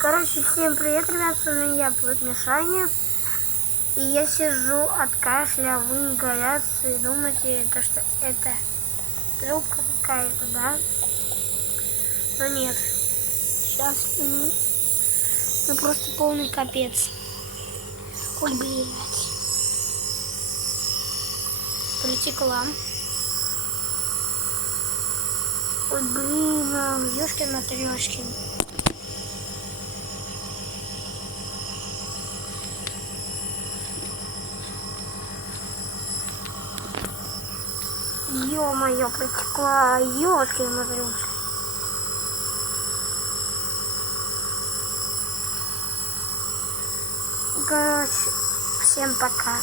Короче, всем привет, ребят, с вами я, Плод Мишаня. И я сижу от кашля, вы говорят, и думаете, то, что это трубка какая-то, да? Но нет. Сейчас, ну просто полный капец. Ой, блядь. Притекла. Ой, блин, ёшкин матрешкин. Ё-моё, протекла, ёшкин матрешкин. Короче, всем пока.